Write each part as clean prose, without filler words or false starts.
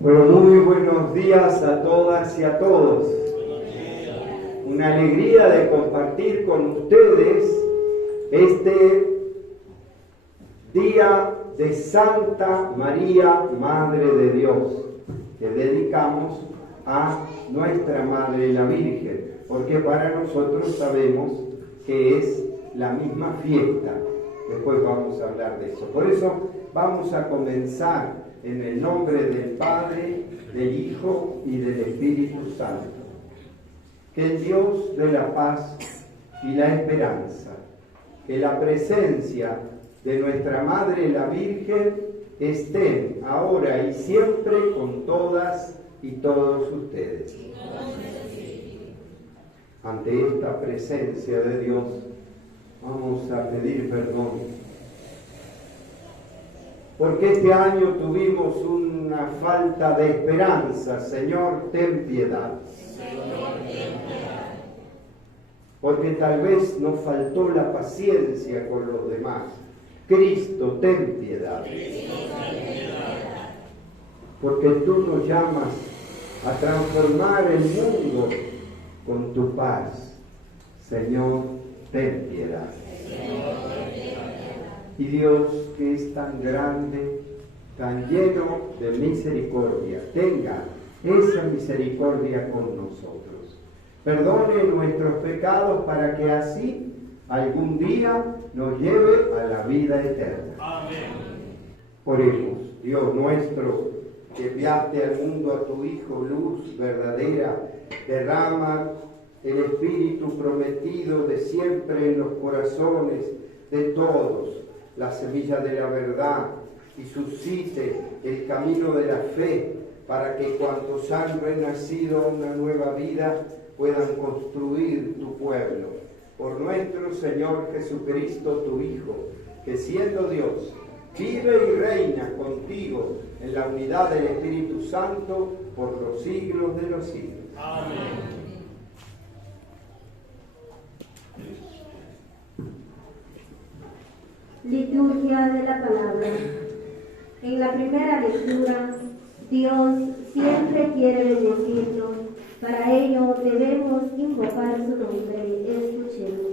Bueno, muy buenos días a todas y a todos. Una alegría de compartir con ustedes este día de Santa María, Madre de Dios, que dedicamos a nuestra Madre la Virgen, porque para nosotros sabemos que es la misma fiesta. Después vamos a hablar de eso. Por eso vamos a comenzar en el nombre del Padre, del Hijo y del Espíritu Santo. Que el Dios de la paz y la esperanza, que la presencia de nuestra Madre la Virgen estén ahora y siempre con todas y todos ustedes. Ante esta presencia de Dios, vamos a pedir perdón. Porque este año tuvimos una falta de esperanza. Señor, ten piedad. Señor, ten piedad. Porque tal vez nos faltó la paciencia con los demás. Cristo, ten piedad. Cristo, ten piedad. Porque tú nos llamas a transformar el mundo con tu paz. Señor, ten piedad. Señor, ten piedad. Y Dios, que es tan grande, tan lleno de misericordia, tenga esa misericordia con nosotros. Perdone nuestros pecados para que así algún día nos lleve a la vida eterna. Amén. Oremos. Dios nuestro, que enviaste al mundo a tu Hijo, luz verdadera, derrama el Espíritu prometido de siempre en los corazones de todos, la semilla de la verdad, y suscite el camino de la fe, para que cuantos han renacido a una nueva vida puedan construir tu pueblo. Por nuestro Señor Jesucristo, tu Hijo, que siendo Dios, vive y reina contigo en la unidad del Espíritu Santo por los siglos de los siglos. Amén. Liturgia de la Palabra. En la primera lectura, Dios siempre quiere bendecirnos. Para ello debemos invocar su nombre. Escuchemos.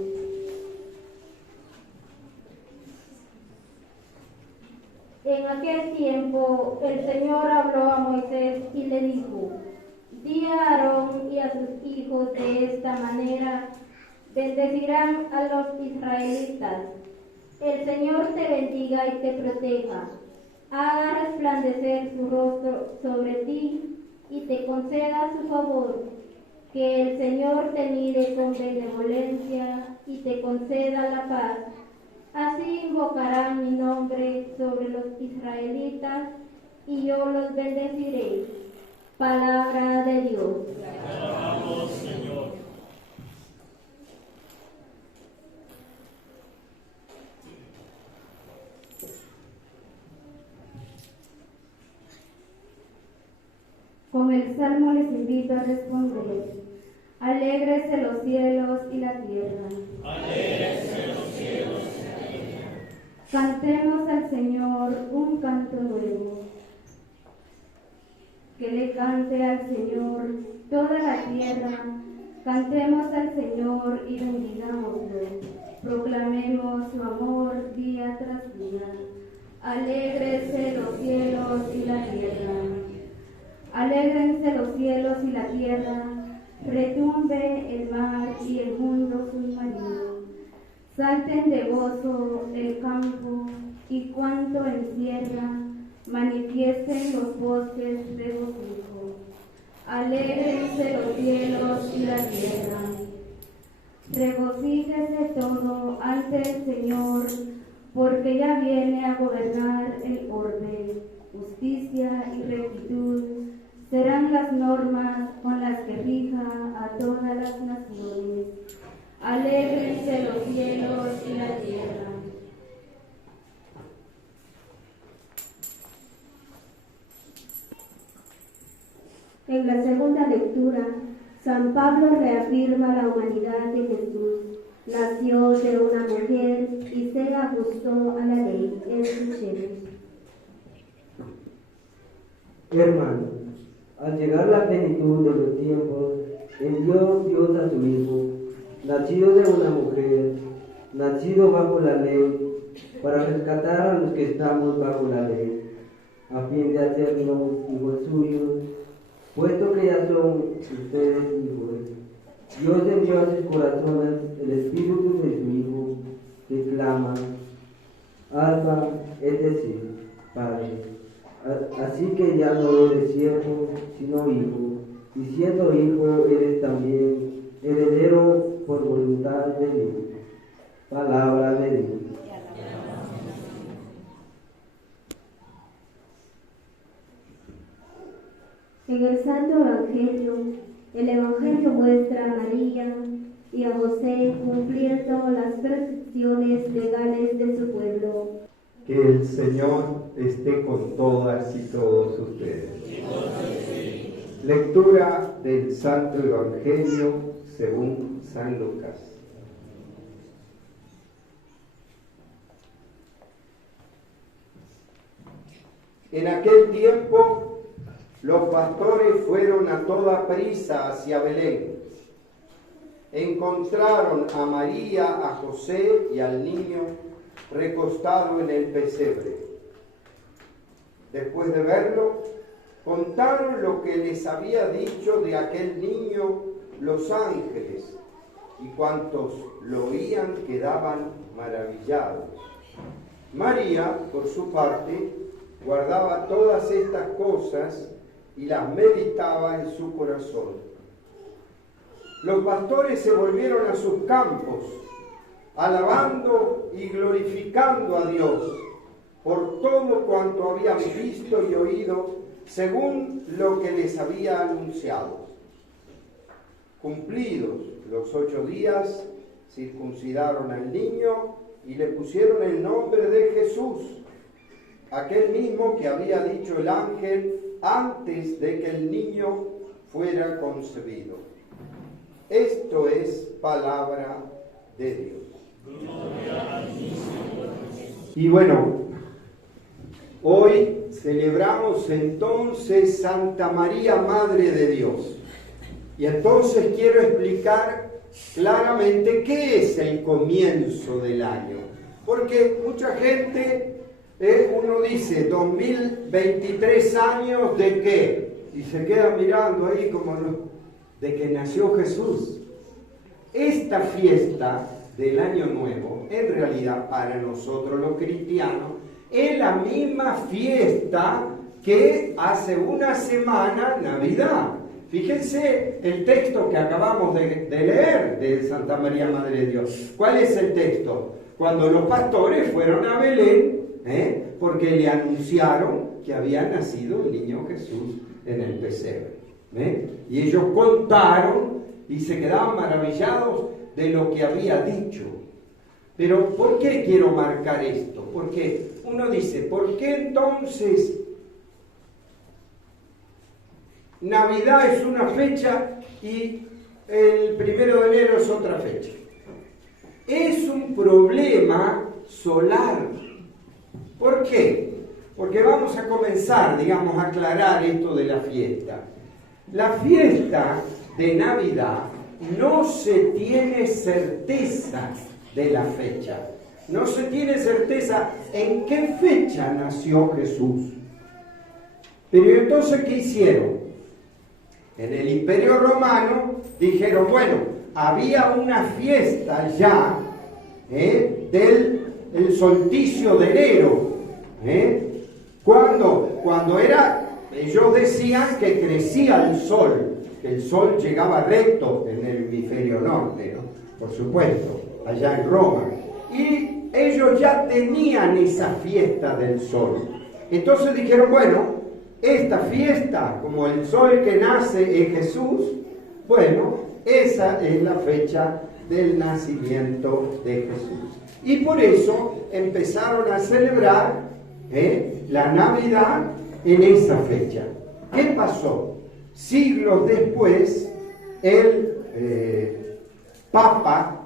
En aquel tiempo el Señor habló a Moisés y le dijo: Di a Aarón y a sus hijos de esta manera: bendecirán a los israelitas. El Señor te bendiga y te proteja, haga resplandecer su rostro sobre ti y te conceda su favor, que el Señor te mire con benevolencia y te conceda la paz. Así invocarán mi nombre sobre los israelitas y yo los bendeciré. Palabra de Dios. Te alabamos, Señor. Con el salmo les invito a responder: alégrese los cielos y la tierra. Alégrese los cielos y la tierra. Cantemos al Señor un canto nuevo. Que le cante al Señor toda la tierra. Cantemos al Señor y bendigámoslo. Proclamemos su amor día tras día. Alégrese los cielos y la tierra. Alégrense los cielos y la tierra, retumbe el mar y el mundo submarino. Salten de gozo el campo y cuanto encierra, manifiesten los bosques de regocijo. Alégrense los cielos y la tierra. Regocíjese todo ante el Señor, porque ya viene a gobernar el orbe. Justicia y rectitud serán las normas con las que rija a todas las naciones. Alégrense los cielos y la tierra. En la segunda lectura, San Pablo reafirma la humanidad de Jesús. Nació de una mujer y se ajustó a la ley. Escuchemos. Hermanos, al llegar la plenitud de los tiempos, envió Dios a su Hijo, nacido de una mujer, nacido bajo la ley, para rescatar a los que estamos bajo la ley, a fin de hacernos hijos suyos, puesto que ya son ustedes hijos. Dios envió a sus corazones el Espíritu de su Hijo, que clama, Abba, es decir, Padre. Así que ya no eres siervo, sino hijo, y siendo hijo eres también heredero por voluntad de Dios. Palabra de Dios. En el Santo Evangelio, el Evangelio muestra a María y a José cumpliendo las prescripciones legales de su pueblo. Que el Señor esté con todas y todos ustedes. Lectura del Santo Evangelio según San Lucas. En aquel tiempo, los pastores fueron a toda prisa hacia Belén. Encontraron a María, a José y al niño recostado en el pesebre. Después de verlo, contaron lo que les había dicho de aquel niño los ángeles, y cuantos lo oían quedaban maravillados. María, por su parte, guardaba todas estas cosas y las meditaba en su corazón. Los pastores se volvieron a sus campos, alabando y glorificando a Dios por todo cuanto habían visto y oído, según lo que les había anunciado. Cumplidos los 8 días, circuncidaron al niño y le pusieron el nombre de Jesús, aquel mismo que había dicho el ángel antes de que el niño fuera concebido. Esto es palabra de Dios. Y bueno, hoy celebramos entonces Santa María, Madre de Dios. Y entonces quiero explicar claramente qué es el comienzo del año. Porque mucha gente, uno dice, 2023 años de qué, y se queda mirando ahí como de que nació Jesús. Esta fiesta del Año Nuevo, en realidad para nosotros los cristianos, es la misma fiesta que hace una semana Navidad. Fíjense el texto que acabamos de leer de Santa María Madre de Dios. ¿Cuál es el texto? Cuando los pastores fueron a Belén, porque le anunciaron que había nacido el niño Jesús en el pesebre. Y ellos contaron y se quedaban maravillados de lo que había dicho. Pero ¿por qué quiero marcar esto? Porque uno dice, ¿por qué entonces Navidad es una fecha y el 1 de enero es otra fecha? Es un problema solar. ¿Por qué? Porque vamos a comenzar, digamos, a aclarar esto de la fiesta. La fiesta de Navidad no se tiene certeza de la fecha. No se tiene certeza en qué fecha nació Jesús. Pero entonces, ¿qué hicieron? En el Imperio Romano dijeron, bueno, había una fiesta ya del solsticio de enero. Cuando era, ellos decían que crecía el sol, que el sol llegaba recto en el hemisferio norte, ¿no? Por supuesto, allá en Roma. Y ellos ya tenían esa fiesta del sol. Entonces dijeron, bueno, esta fiesta, como el sol que nace es Jesús, bueno, esa es la fecha del nacimiento de Jesús. Y por eso empezaron a celebrar la Navidad en esa fecha. ¿Qué pasó? Siglos después, el Papa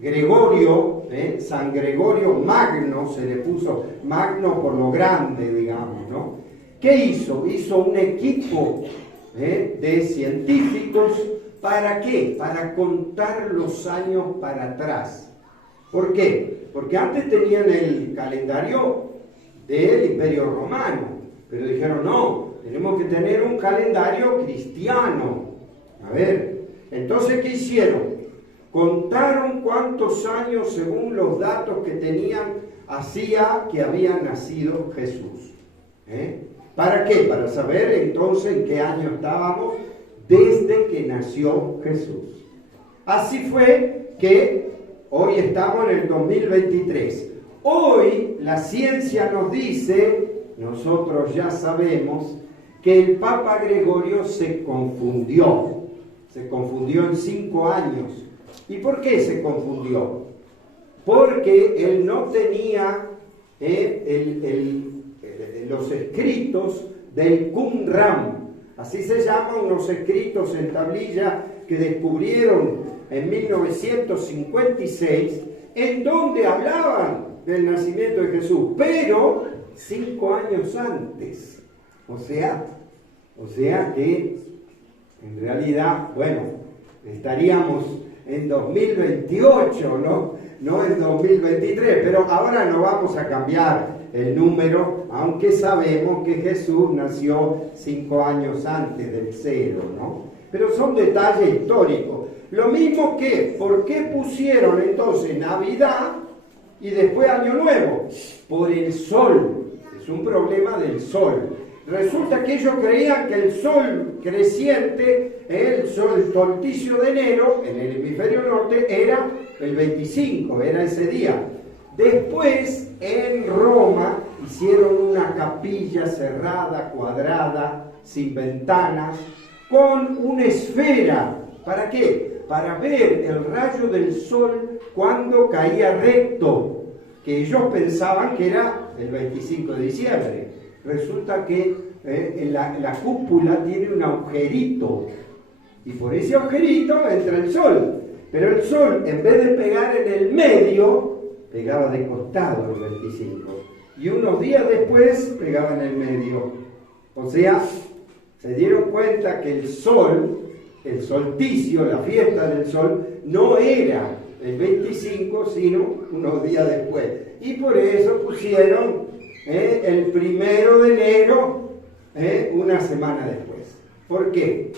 Gregorio, San Gregorio Magno, se le puso Magno por lo grande, digamos, ¿no? ¿qué hizo? Hizo un equipo de científicos. ¿Para qué? Para contar los años para atrás. ¿Por qué? Porque antes tenían el calendario del Imperio Romano, pero dijeron, no, tenemos que tener un calendario cristiano. A ver, entonces, ¿qué hicieron? Contaron cuántos años, según los datos que tenían, hacía que había nacido Jesús. ¿Para qué? Para saber entonces en qué año estábamos desde que nació Jesús. Así fue que hoy estamos en el 2023. Hoy la ciencia nos dice, nosotros ya sabemos, que el Papa Gregorio se confundió en 5 años. ¿Y por qué se confundió? Porque él no tenía los escritos del Qumran. Así se llaman unos escritos en tablilla que descubrieron en 1956, en donde hablaban del nacimiento de Jesús, pero 5 años antes. O sea que en realidad, bueno, estaríamos en 2028, no en 2023, pero ahora no vamos a cambiar el número, aunque sabemos que Jesús nació 5 años antes del 0, ¿no? Pero son detalles históricos. Lo mismo que, ¿por qué pusieron entonces Navidad y después Año Nuevo? Por el sol. Es un problema del sol. Resulta que ellos creían que el sol creciente, el solsticio de enero, en el hemisferio norte, era el 25, era ese día. Después, en Roma, hicieron una capilla cerrada, cuadrada, sin ventanas, con una esfera. ¿Para qué? Para ver el rayo del sol cuando caía recto, que ellos pensaban que era el 25 de diciembre. Resulta que la cúpula tiene un agujerito, y por ese agujerito entra el sol. Pero el sol, en vez de pegar en el medio, pegaba de costado el 25. Y unos días después pegaba en el medio. O sea, se dieron cuenta que el sol, el solsticio, la fiesta del sol, no era el 25, sino unos días después. Y por eso pusieron el 1 de enero, una semana después. ¿Por qué?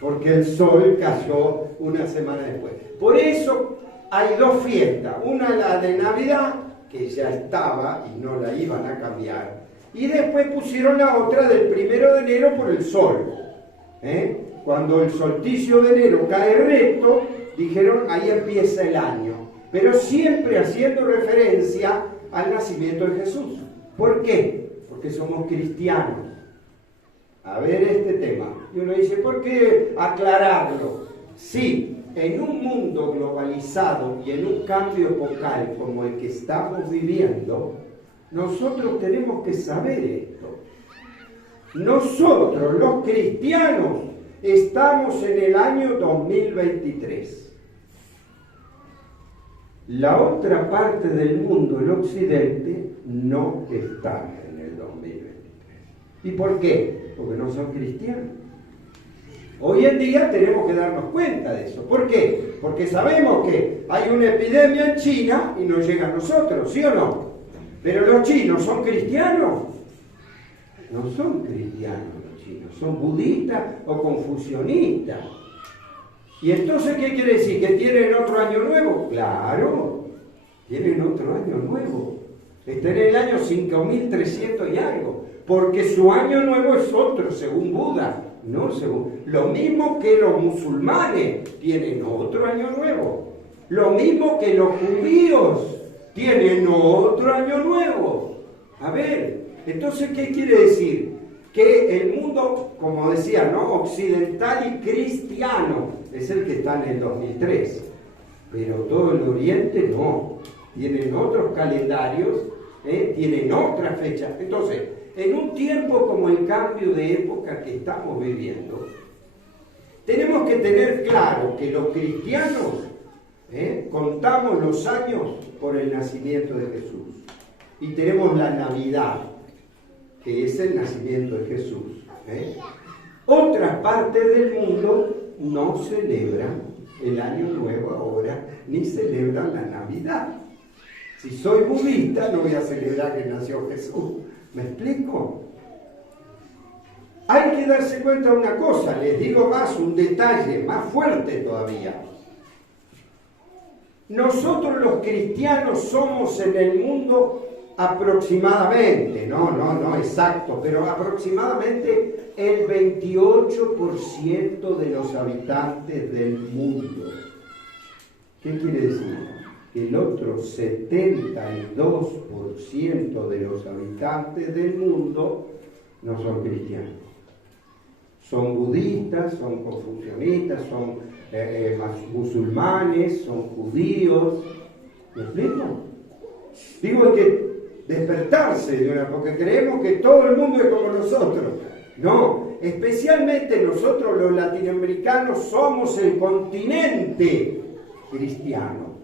Porque el sol cayó una semana después. Por eso hay 2 fiestas. Una, la de Navidad, que ya estaba y no la iban a cambiar. Y después pusieron la otra del 1 de enero por el sol. Cuando el solsticio de enero cae recto, dijeron, ahí empieza el año. Pero siempre haciendo referencia al nacimiento de Jesús. ¿Por qué? Porque somos cristianos. A ver este tema. Y uno dice, ¿por qué aclararlo? Sí, en un mundo globalizado y en un cambio epocal como el que estamos viviendo, nosotros tenemos que saber esto. Nosotros, los cristianos, estamos en el año 2023. La otra parte del mundo, el occidente, no está en el 2023. ¿Y por qué? Porque no son cristianos. Hoy en día tenemos que darnos cuenta de eso. ¿Por qué? Porque sabemos que hay una epidemia en China y nos llega a nosotros, ¿sí o no? Pero los chinos son cristianos. No son cristianos los chinos, son budistas o confucionistas. ¿Y entonces qué quiere decir? ¿Que tienen otro año nuevo? Claro, tienen otro año nuevo. Están en el año 5300 y algo, porque su año nuevo es otro, según Buda, no según. Lo mismo que los musulmanes tienen otro año nuevo, lo mismo que los judíos tienen otro año nuevo. A ver, entonces, ¿qué quiere decir? Que el mundo, como decía, ¿no?, occidental y cristiano es el que está en el 2003, pero todo el Oriente no, tienen otros calendarios, tienen otras fechas. Entonces, en un tiempo como el cambio de época que estamos viviendo, tenemos que tener claro que los cristianos contamos los años por el nacimiento de Jesús, y tenemos la Navidad, que es el nacimiento de Jesús. Otras partes del mundo no celebran el Año Nuevo ahora, ni celebran la Navidad. Si soy budista, no voy a celebrar que nació Jesús. ¿Me explico? Hay que darse cuenta de una cosa, les digo más, un detalle más fuerte todavía. Nosotros los cristianos somos en el mundo aproximadamente, no exacto, pero aproximadamente el 28% de los habitantes del mundo. ¿Qué quiere decir? Que el otro 72% de los habitantes del mundo no son cristianos. Son budistas, son confucianistas, son musulmanes, son judíos. ¿Me explico? Digo, hay que despertarse de una, porque creemos que todo el mundo es como nosotros. No, especialmente nosotros los latinoamericanos somos el continente cristiano,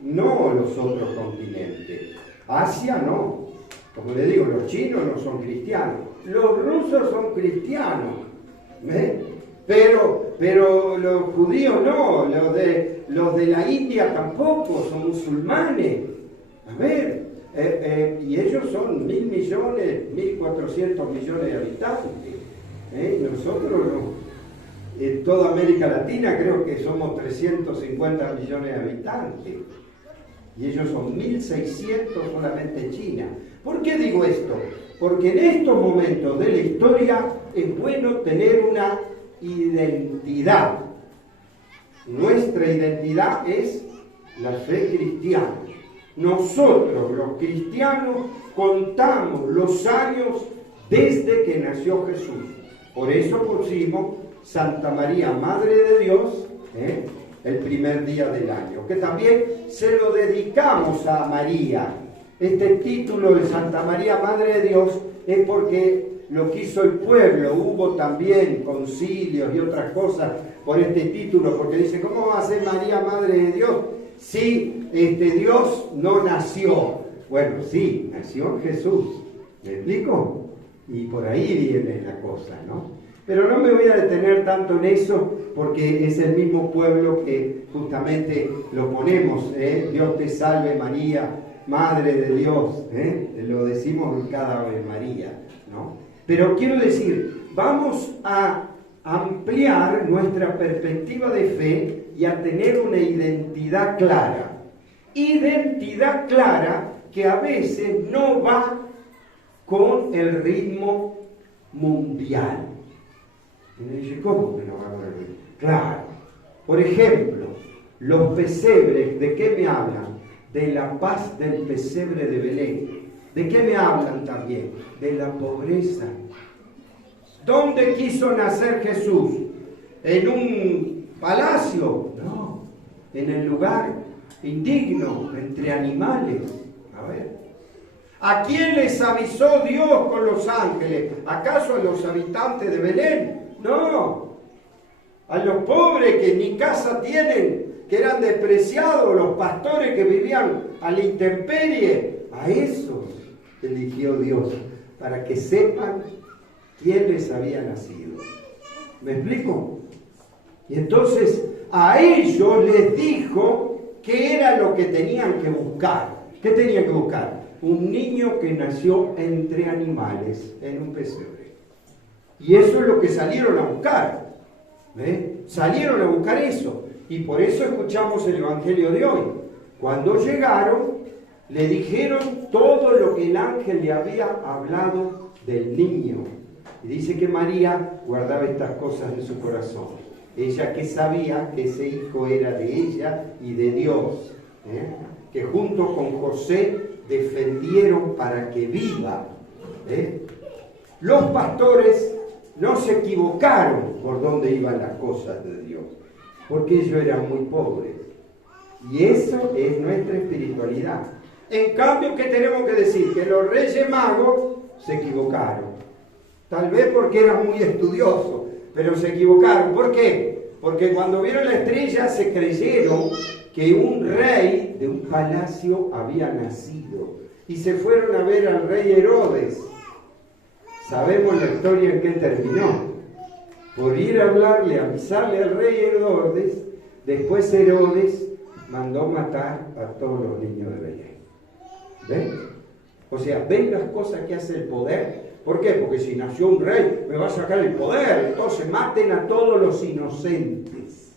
no los otros continentes. Asia no, como le digo, los chinos no son cristianos, los rusos son cristianos, pero los judíos no, los de la India tampoco, son musulmanes. A ver, y ellos son 1.000 millones, 1.400 millones de habitantes. Nosotros en toda América Latina creo que somos 350 millones de habitantes. Y ellos son 1.600 solamente en China. ¿Por qué digo esto? Porque en estos momentos de la historia es bueno tener una identidad. Nuestra identidad es la fe cristiana. Nosotros, los cristianos, contamos los años desde que nació Jesús. Por eso pusimos Santa María, Madre de Dios, el primer día del año, que también se lo dedicamos a María. Este título de Santa María, Madre de Dios, es porque lo quiso el pueblo. Hubo también concilios y otras cosas por este título, porque dice, ¿cómo va a ser María, Madre de Dios? Si Dios no nació. Bueno, sí, nació en Jesús. ¿Me explico? Y por ahí viene la cosa, ¿no? Pero no me voy a detener tanto en eso, porque es el mismo pueblo que justamente lo ponemos, Dios te salve María, Madre de Dios, lo decimos cada Ave María, ¿no? Pero quiero decir, vamos a ampliar nuestra perspectiva de fe y a tener una identidad clara. Identidad clara que a veces no va con el ritmo mundial. Y me dice, ¿cómo que no va con el ritmo? Claro. Por ejemplo, los pesebres, ¿de qué me hablan? De la paz del pesebre de Belén. ¿De qué me hablan también? De la pobreza. ¿Dónde quiso nacer Jesús? ¿En un palacio? No, en el lugar indigno, entre animales. A ver, ¿a quién les avisó Dios con los ángeles? ¿Acaso a los habitantes de Belén? No, a los pobres que ni casa tienen, que eran despreciados, los pastores que vivían a la intemperie, a esos eligió Dios, para que sepan quién les había nacido. ¿Me explico? Y entonces a ellos les dijo qué era lo que tenían que buscar. ¿Qué tenían que buscar? Un niño que nació entre animales en un pesebre. Y eso es lo que salieron a buscar. Salieron a buscar eso. Y por eso escuchamos el Evangelio de hoy. Cuando llegaron, le dijeron todo lo que el ángel le había hablado del niño. Y dice que María guardaba estas cosas en su corazón. Ella que sabía que ese hijo era de ella y de Dios, que junto con José defendieron para que viva. Los pastores no se equivocaron por dónde iban las cosas de Dios, porque ellos eran muy pobres. Y eso es nuestra espiritualidad. En cambio, ¿qué tenemos que decir? Que los Reyes Magos se equivocaron. Tal vez porque eran muy estudiosos, pero se equivocaron. ¿Por qué? Porque cuando vieron la estrella se creyeron que un rey de un palacio había nacido. Y se fueron a ver al rey Herodes. sabemos la historia en qué terminó. Por ir a hablarle, avisarle al rey Herodes, después Herodes mandó matar a todos los niños de Belén. ¿Ven? O sea, ¿ven las cosas que hace el poder? ¿Por qué? Porque si nació un rey, me va a sacar el poder. Entonces maten a todos los inocentes.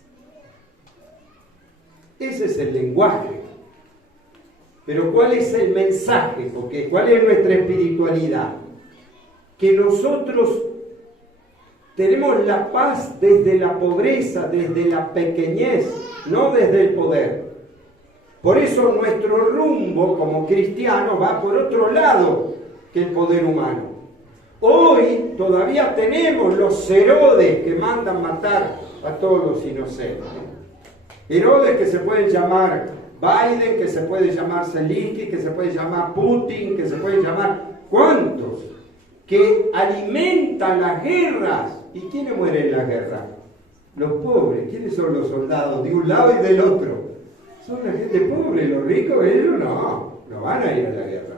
Ese es el lenguaje. Pero ¿cuál es el mensaje? Porque ¿cuál es nuestra espiritualidad? Que nosotros tenemos la paz desde la pobreza, desde la pequeñez, no desde el poder. Por eso nuestro rumbo como cristianos va por otro lado que el poder humano. Hoy todavía tenemos los Herodes que mandan matar a todos los inocentes. Herodes que se pueden llamar Biden, que se puede llamar Zelensky, que se puede llamar Putin, que se puede llamar... ¿Cuántos? Que alimentan las guerras. ¿Y quiénes mueren en la guerra? Los pobres. ¿Quiénes son los soldados de un lado y del otro? Son la gente pobre. Los ricos, ellos no van a ir a la guerra.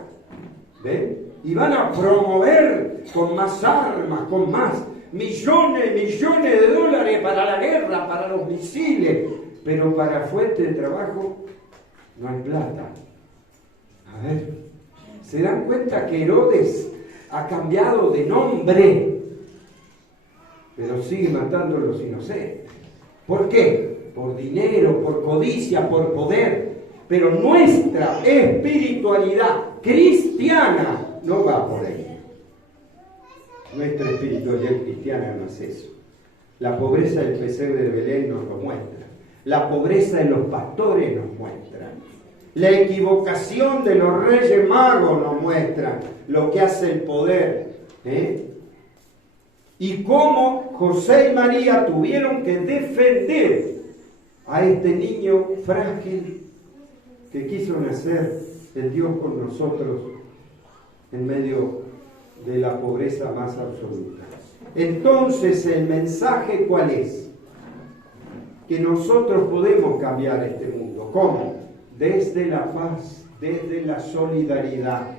¿Ven? Y van a promover con más armas, con más millones de dólares para la guerra, para los misiles. Pero para fuente de trabajo no hay plata. A ver, ¿se dan cuenta que Herodes ha cambiado de nombre, pero sigue matando a los inocentes? ¿Por qué? Por dinero, por codicia, por poder. Pero nuestra espiritualidad cristiana no va por ahí. Nuestra espiritualidad cristiana no es eso. La pobreza del pesebre de Belén nos lo muestra. La pobreza de los pastores nos muestra. La equivocación de los reyes magos nos muestra lo que hace el poder. Y cómo José y María tuvieron que defender a este niño frágil que quiso nacer el Dios con nosotros en medio de la pobreza más absoluta. Entonces, ¿el mensaje cuál es? Que nosotros podemos cambiar este mundo. ¿Cómo? Desde la paz, desde la solidaridad.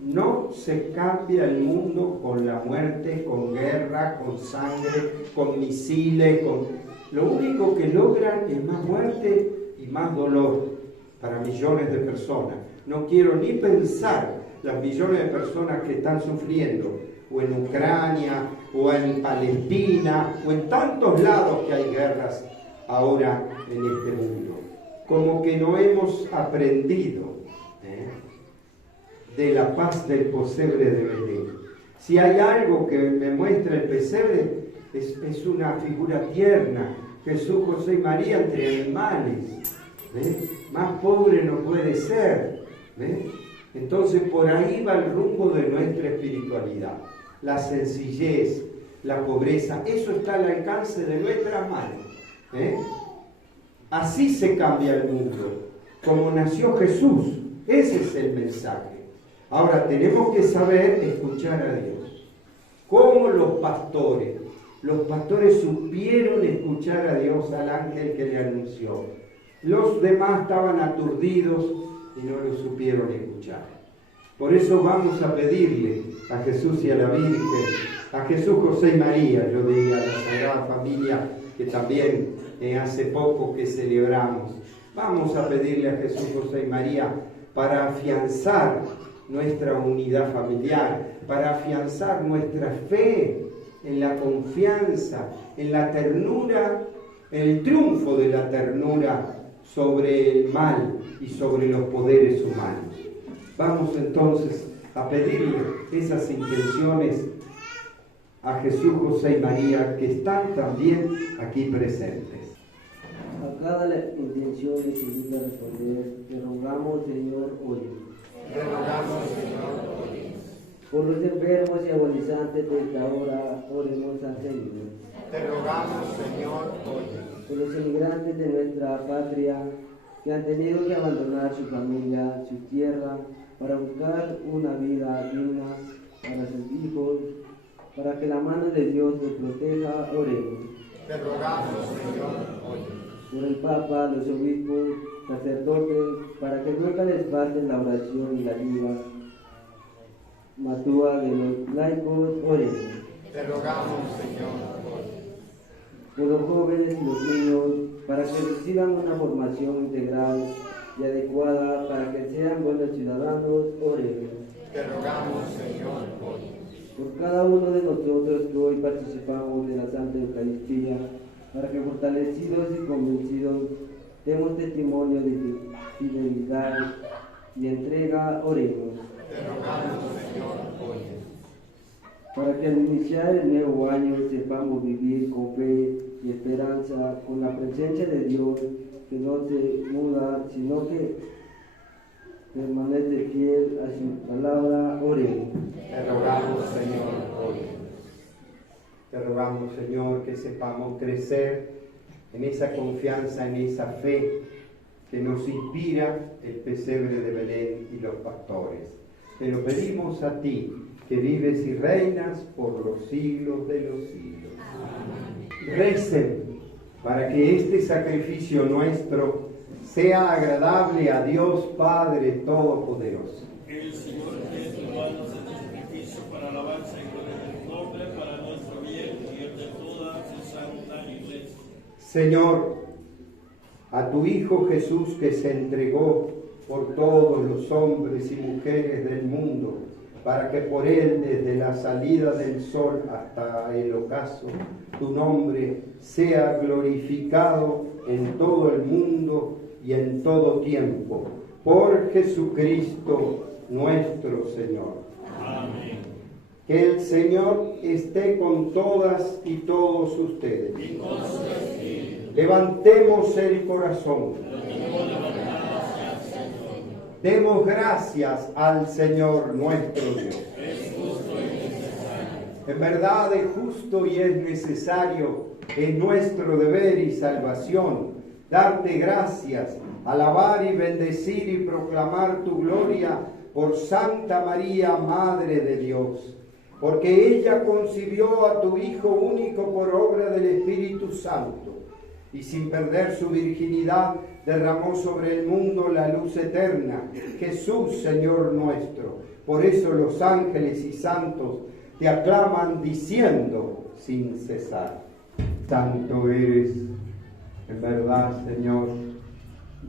No se cambia el mundo con la muerte, con guerra, con sangre, con misiles, Lo único que logran es más muerte y más dolor para millones de personas. No quiero ni pensar las millones de personas que están sufriendo, o en Ucrania, o en Palestina, o en tantos lados que hay guerras ahora en este mundo. Como que no hemos aprendido de la paz del pesebre de Belén. Si hay algo que me muestra el pesebre, es una figura tierna. Jesús, José y María entre animales. Más pobre no puede ser. Entonces por ahí va el rumbo de nuestra espiritualidad. La sencillez, la pobreza, eso está al alcance de nuestras manos. Así se cambia el mundo, como nació Jesús. Ese es el mensaje. Ahora tenemos que saber escuchar a Dios. Como los pastores supieron escuchar a Dios, al ángel que le anunció. Los demás estaban aturdidos y no lo supieron escuchar. Por eso vamos a pedirle a Jesús y a la Virgen, a Jesús, José y María, yo diría, a la Sagrada Familia, que también hace poco que celebramos. Vamos a pedirle a Jesús, José y María para afianzar nuestra unidad familiar, para afianzar nuestra fe en la confianza, en la ternura, en el triunfo de la ternura sobre el mal y sobre los poderes humanos. Vamos entonces a pedirle esas intenciones a Jesús, José y María, que están también aquí presentes. A cada intención que se invita a responder, te rogamos, Señor, oye. Te rogamos, Señor, oye. Por los enfermos y agonizantes de esta hora, oremos al Señor. Te rogamos, Señor, oye. Por los emigrantes de nuestra patria, que han tenido que abandonar su familia, su tierra, para buscar una vida digna para sus hijos, para que la mano de Dios los proteja, oremos. Te rogamos, Señor, oye. Por el Papa, los obispos, sacerdotes, para que nunca les falte la oración y la ayuda. Matúa de los laicos, oremos. Te rogamos, Señor, Por los jóvenes y los niños, para que reciban una formación integral y adecuada para que sean buenos ciudadanos, oremos. te rogamos, Señor, Por cada uno de nosotros que hoy participamos de la Santa Eucaristía, para que fortalecidos y convencidos demos testimonio de tu fidelidad y entrega, oremos. te rogamos, Señor, Para que al iniciar el nuevo año sepamos vivir con fe y esperanza, con la presencia de Dios que no se muda, sino que permanece fiel a su palabra, oremos. te rogamos, Señor, te rogamos, Señor, que sepamos crecer en esa confianza, en esa fe que nos inspira el pesebre de Belén y los pastores. Te lo pedimos a ti, que vives y reinas por los siglos de los siglos. Amén. Recen para que este sacrificio nuestro sea agradable a Dios Padre Todopoderoso. El Señor es igual el sacrificio para alabanza y gloria del nombre, para nuestro bien y el de toda su santa iglesia. Señor, a tu Hijo Jesús, que se entregó por todos los hombres y mujeres del mundo, para que por él, desde la salida del sol hasta el ocaso, tu nombre sea glorificado en todo el mundo y en todo tiempo, por Jesucristo nuestro Señor. Amén. Que el Señor esté con todas y todos ustedes. Y con su espíritu. Levantemos el corazón. Demos gracias al Señor nuestro Dios. Es justo y necesario. En verdad es justo y es necesario, es nuestro deber y salvación, darte gracias, alabar y bendecir y proclamar tu gloria por Santa María, Madre de Dios, porque ella concibió a tu Hijo único por obra del Espíritu Santo, y sin perder su virginidad derramó sobre el mundo la luz eterna, Jesús, Señor nuestro. Por eso los ángeles y santos te aclaman diciendo sin cesar: Santo eres, en verdad, Señor,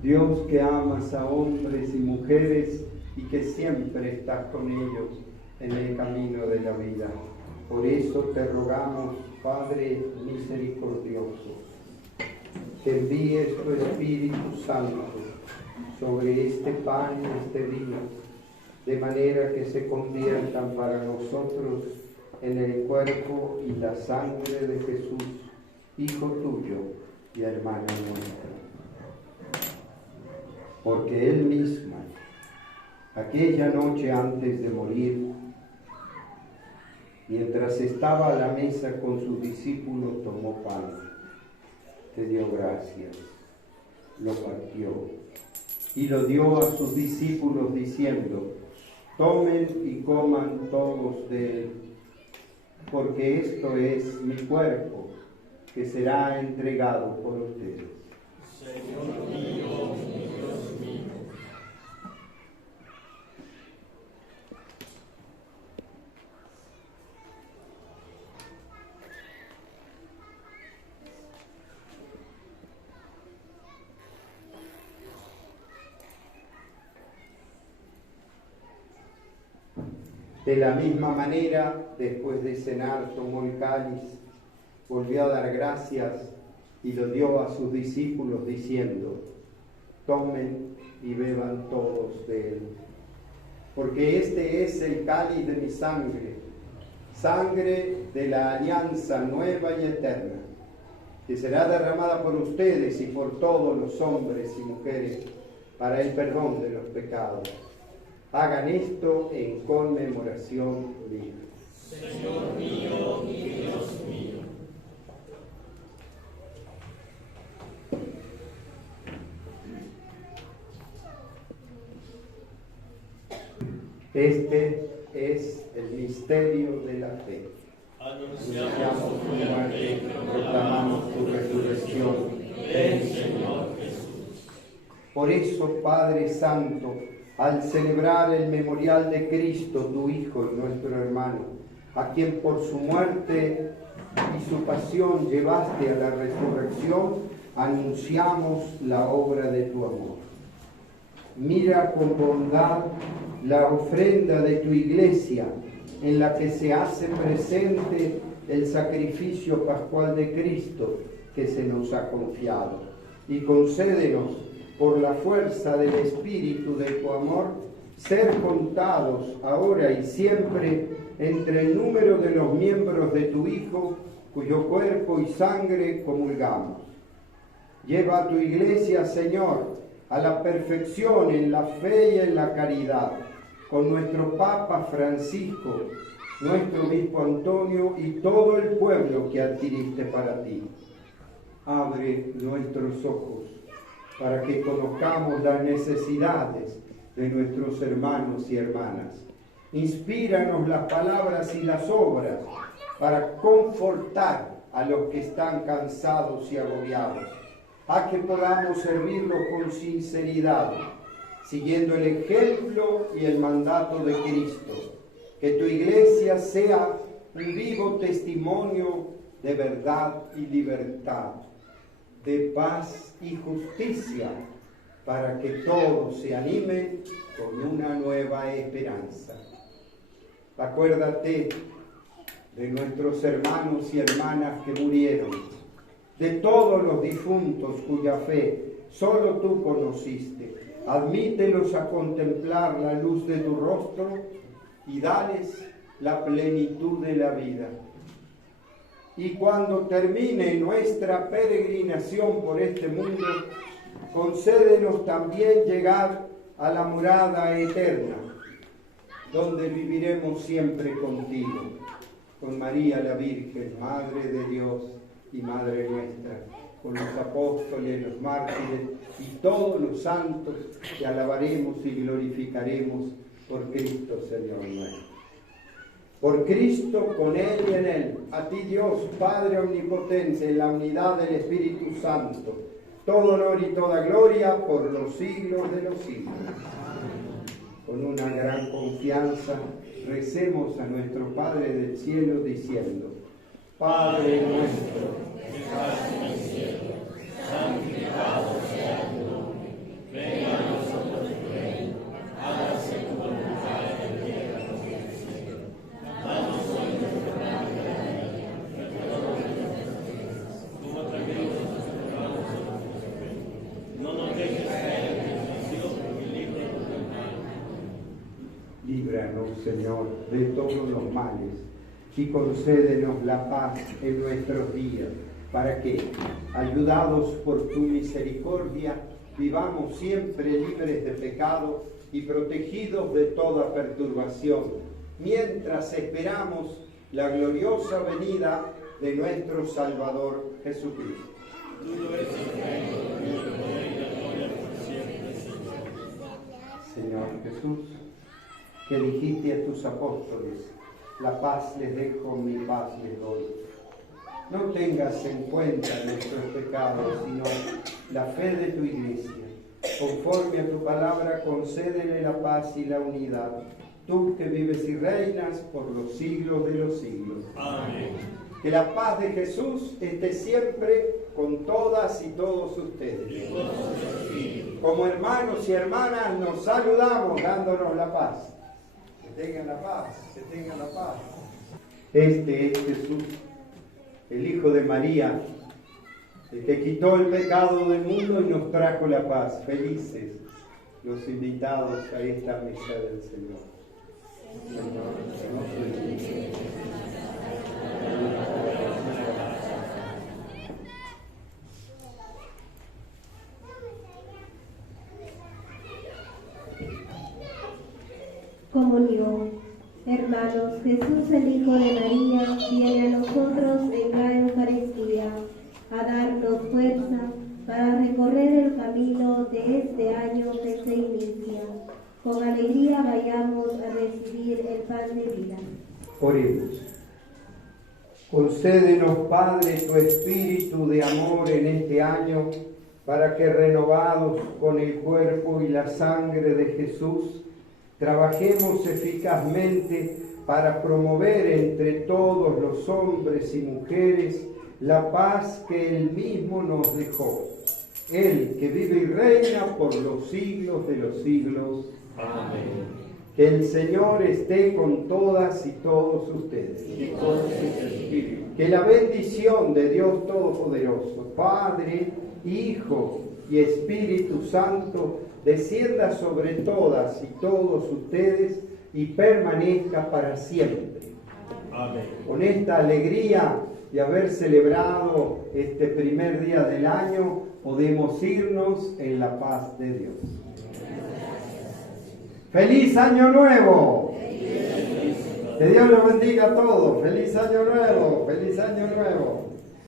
Dios que amas a hombres y mujeres y que siempre estás con ellos en el camino de la vida. Por eso te rogamos, Padre misericordioso, que envíes tu Espíritu Santo sobre este pan y este vino, de manera que se conviertan para nosotros en el cuerpo y la sangre de Jesús, Hijo tuyo y hermano nuestro. Porque Él mismo, aquella noche antes de morir, mientras estaba a la mesa con sus discípulos, tomó pan, te dio gracias, lo partió y lo dio a sus discípulos diciendo: tomen y coman todos de él, porque esto es mi cuerpo, que será entregado por ustedes. Señor mío, mi Dios mío. De la misma manera, después de cenar, tomó el cáliz, volvió a dar gracias y lo dio a sus discípulos diciendo: tomen y beban todos de él, porque este es el cáliz de mi sangre, sangre de la alianza nueva y eterna, que será derramada por ustedes y por todos los hombres y mujeres para el perdón de los pecados. Hagan esto en conmemoración mía. Señor mío, mi Dios mío. Este es el misterio de la fe. Anunciamos tu muerte, proclamamos tu resurrección. ven, Señor Jesús. Por eso, Padre Santo, al celebrar el memorial de Cristo, tu Hijo y nuestro hermano, a quien por su muerte y su pasión llevaste a la resurrección, anunciamos la obra de tu amor. Mira con bondad la ofrenda de tu iglesia, en la que se hace presente el sacrificio pascual de Cristo que se nos ha confiado, y concédenos, por la fuerza del Espíritu de tu amor, ser contados ahora y siempre entre el número de los miembros de tu Hijo, cuyo cuerpo y sangre comulgamos. Lleva a tu iglesia, Señor, a la perfección en la fe y en la caridad, con nuestro Papa Francisco, nuestro Obispo Antonio y todo el pueblo que adquiriste para ti. Abre nuestros ojos para que conozcamos las necesidades de nuestros hermanos y hermanas. Inspíranos las palabras y las obras para confortar a los que están cansados y agobiados, a que podamos servirlos con sinceridad, siguiendo el ejemplo y el mandato de Cristo. Que tu iglesia sea un vivo testimonio de verdad y libertad, de paz y justicia, para que todos se animen con una nueva esperanza. Acuérdate de nuestros hermanos y hermanas que murieron, de todos los difuntos cuya fe solo tú conociste. Admítelos a contemplar la luz de tu rostro y dales la plenitud de la vida. Y cuando termine nuestra peregrinación por este mundo, concédenos también llegar a la morada eterna, donde viviremos siempre contigo, con María la Virgen, Madre de Dios y Madre nuestra, con los apóstoles, los mártires y todos los santos que alabaremos y glorificaremos por Cristo, Señor nuestro. Por Cristo, con Él y en Él, a ti Dios, Padre omnipotente, en la unidad del Espíritu Santo, todo honor y toda gloria por los siglos de los siglos. Con una gran confianza, recemos a nuestro Padre del cielo diciendo: Padre nuestro, que estás en el cielo, santificado sea tu nombre. Venga a nosotros tu reino, hágase tu voluntad en la tierra como en el cielo. Danos hoy nuestro pan de cada día, perdona nuestras ofensas, como también nosotros perdonamos a nuestros ofensores. No nos dejes caer en tentación, y líbranos del mal. líbranos, Señor, de todos los males, y concédenos la paz en nuestros días, para que, ayudados por tu misericordia, vivamos siempre libres de pecado y protegidos de toda perturbación, mientras esperamos la gloriosa venida de nuestro Salvador Jesucristo. Tuyo es el reino, el poder y la gloria por siempre, Señor. Señor Jesús, que dijiste a tus apóstoles: la paz les dejo, mi paz les doy. No tengas en cuenta nuestros pecados, sino la fe de tu iglesia. Conforme a tu palabra, concédele la paz y la unidad, tú que vives y reinas por los siglos de los siglos. Amén. Que la paz de Jesús esté siempre con todas y todos ustedes. Como hermanos y hermanas nos saludamos dándonos la paz. Que tengan la paz, que tengan la paz. Este es Jesús, el Hijo de María, el que quitó el pecado del mundo y nos trajo la paz. Felices los invitados a esta mesa del Señor. Señor, no soy digno. Comunión. Hermanos, Jesús, el Hijo de María, viene a nosotros en la Eucaristía a darnos fuerza para recorrer el camino de este año que se inicia. Con alegría vayamos a recibir el pan de vida. Oremos. Concédenos, Padre, tu espíritu de amor en este año, para que renovados con el cuerpo y la sangre de Jesús, trabajemos eficazmente para promover entre todos los hombres y mujeres la paz que Él mismo nos dejó. Él que vive y reina por los siglos de los siglos. Amén. Que el Señor esté con todas y todos ustedes. Y con su espíritu. Que la bendición de Dios Todopoderoso, Padre, Hijo y Espíritu Santo, descienda sobre todas y todos ustedes y permanezca para siempre. Amén. Con esta alegría de haber celebrado este primer día del año, podemos irnos en la paz de Dios. ¡Feliz Año Nuevo! Que Dios los bendiga a todos. ¡Feliz Año Nuevo! ¡Feliz Año Nuevo!